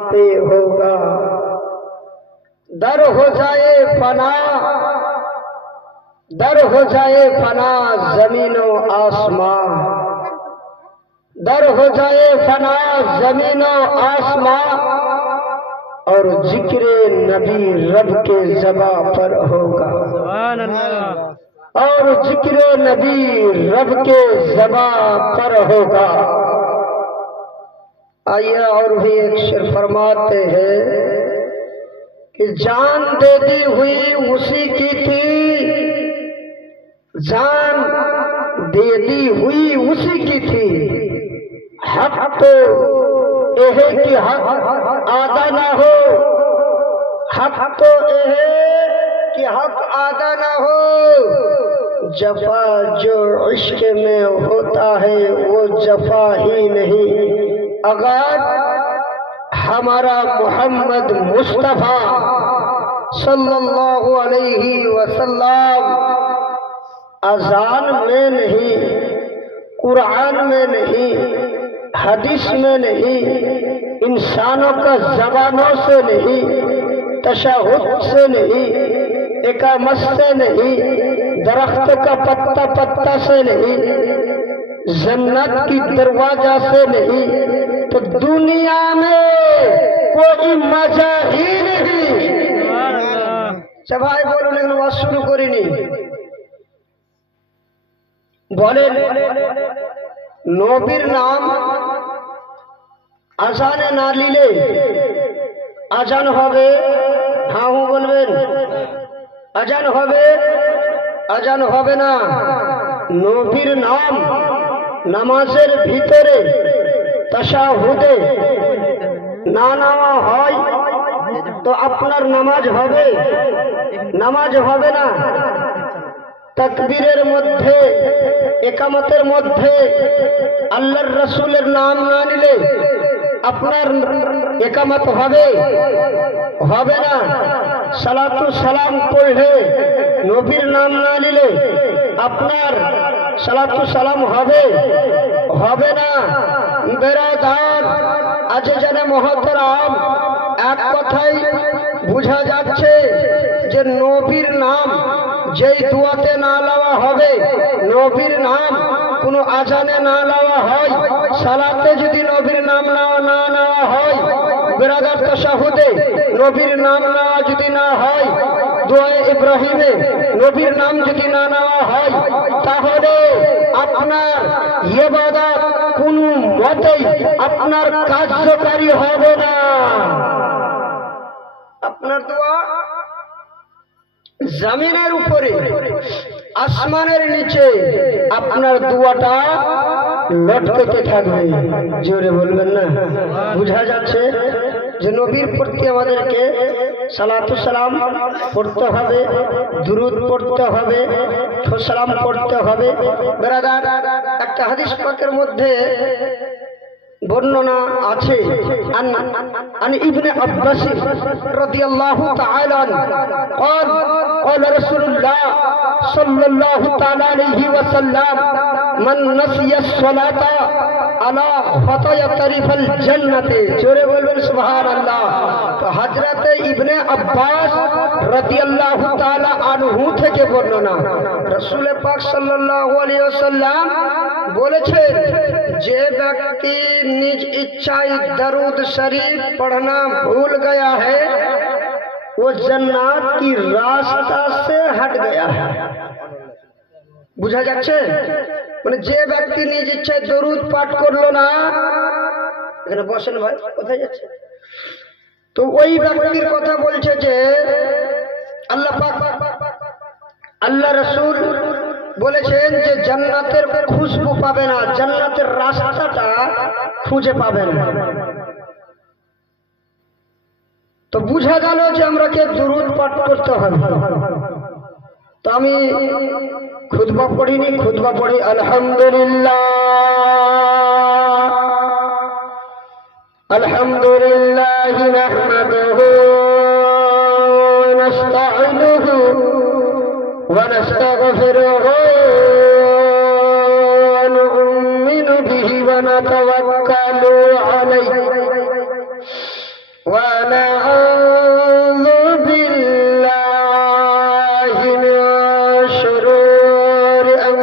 पे होगा। दर हो जाए फना, दर हो जाए फना जमीनो आसमां, दर हो जाए फना जमीनो आसमां, और जिक्र नबी रब के ज़बा पर होगा। सुभान अल्लाह। और जिक्र नबी रब के ज़बा पर होगा। आइए और भी एक शेर फरमाते हैं कि जान दे दी हुई उसी की थी, जान दे दी हुई उसी की थी, हक तो यह कि हक आदा ना हो, हक तो यह कि हक आदा ना हो। जफा जो इश्क में होता है वो जफा ही नहीं। अगर हमारा मोहम्मद मुस्तफा सल्लल्लाहु अलैहि वसल्लम अजान में नहीं, कुरान में नहीं, हदीस में नहीं, इंसानों का ज़बानों से नहीं, तशहुद से नहीं, इकामत से नहीं, दरख्त का पत्ता पत्ता से नहीं, जन्नत की दरवाजा से नहीं, तो दुनिया में कोई मजा ही नहीं। सबाई बोलो लेकिन बात शुरू करिनी। बोले नबीर नाम आजाने ना लिले আজান হবে, হ্যাঁ হু বলবেন। আজান হবে, আজান হবে না। নবীর নাম নামাজের ভিতরে তাশাহুদে না নেওয়া হয় তো আপনার নামাজ হবে, নামাজ হবে না। তাকবীরের মধ্যে, ইকামতের মধ্যে আল্লাহর রাসূলের নাম না নিলে আপনার ইকামত হবে, হবে না। সালাতু সালাম পড়লে নবীর নাম না নিলে আপনার সালাতু সালাম হবে, হবে না। বেরাদার আজিজানে মুহতারাম, এক কথাই বোঝা যাচ্ছে যে নবীর নাম যেই দুয়াতে না লওয়া হবে, নবীর নাম কোনো আজানে না লওয়া হয়, সালাতে যদি নবীর নাম না নেওয়া হয়, বেরাদার তাশাহুদে নবীর নাম নেওয়া যদি না হয়, দুআয়ে ইব্রাহিমে নবীর নাম যদি না নেওয়া হয়, তাহলে আপনার ইবাদত কোনো মতেই আপনার কার্যকারী হবে না। আপনার দোয়া জমিনের উপরে আসমানের নিচে আপনার দোয়াটা লটকে থাকবে। জোরে বলবেন না? বুঝা যাচ্ছে যে নবীর প্রতি আমাদেরকে সালাতু সালাম পড়তে হবে, দুরুদ পড়তে হবে, সালাম পড়তে হবে। বেরাদার, একটা হাদিস পাকের মধ্যে বর্ণনা আছে আন ইবনে আব্বাস রাদিয়াল্লাহু তাআলা قال قال رسول الله صلى الله تعالى عليه وسلم من نسي الصلاة على خطايا طريق الجنة। জোরে বলবেন সুবহানাল্লাহ। তো হযরত ইবনে আব্বাস রাদিয়াল্লাহু তাআলা আনহু থেকে বর্ণনা, রাসূল পাক সাল্লাল্লাহু আলাইহি ওয়াসাল্লাম বলেছেন, যে ব্যক্তি নিজ इच्छाई दरूद शरीफ पढ़ना भूल गया है वो जन्नत की रास्ता से हट गया है। बुझा যাচ্ছে? মানে যে ব্যক্তি নিজ ইচ্ছায় দরুদ পাঠ করলো না, এখানে বসেন ভাই, কোথায় যাচ্ছে? তো ওই ব্যক্তির কথা বলছে যে আল্লাহ পাক, আল্লাহ রাসূল বলেছেন যে জান্নাতের খুশবু পাবে না, জান্নাতের রাস্তাটা খুঁজে পাবেন না। তো বুঝা গেল যে আমরাকে দুরুদ পাঠ করতে হবে। তো আমি খুতবা পড়িনি, খুতবা পড়ি আলহামদুলিল্লাহ, আলহামদুলিল্লাহ নাহমাদুহু ওয়া নাস্তাঈনুহু ওয়া নাস্তাগফিরুহু ওয়া নু'মিনু বিহি ওয়া নাতাওয়াক্কালু আলাইহি ونعوذ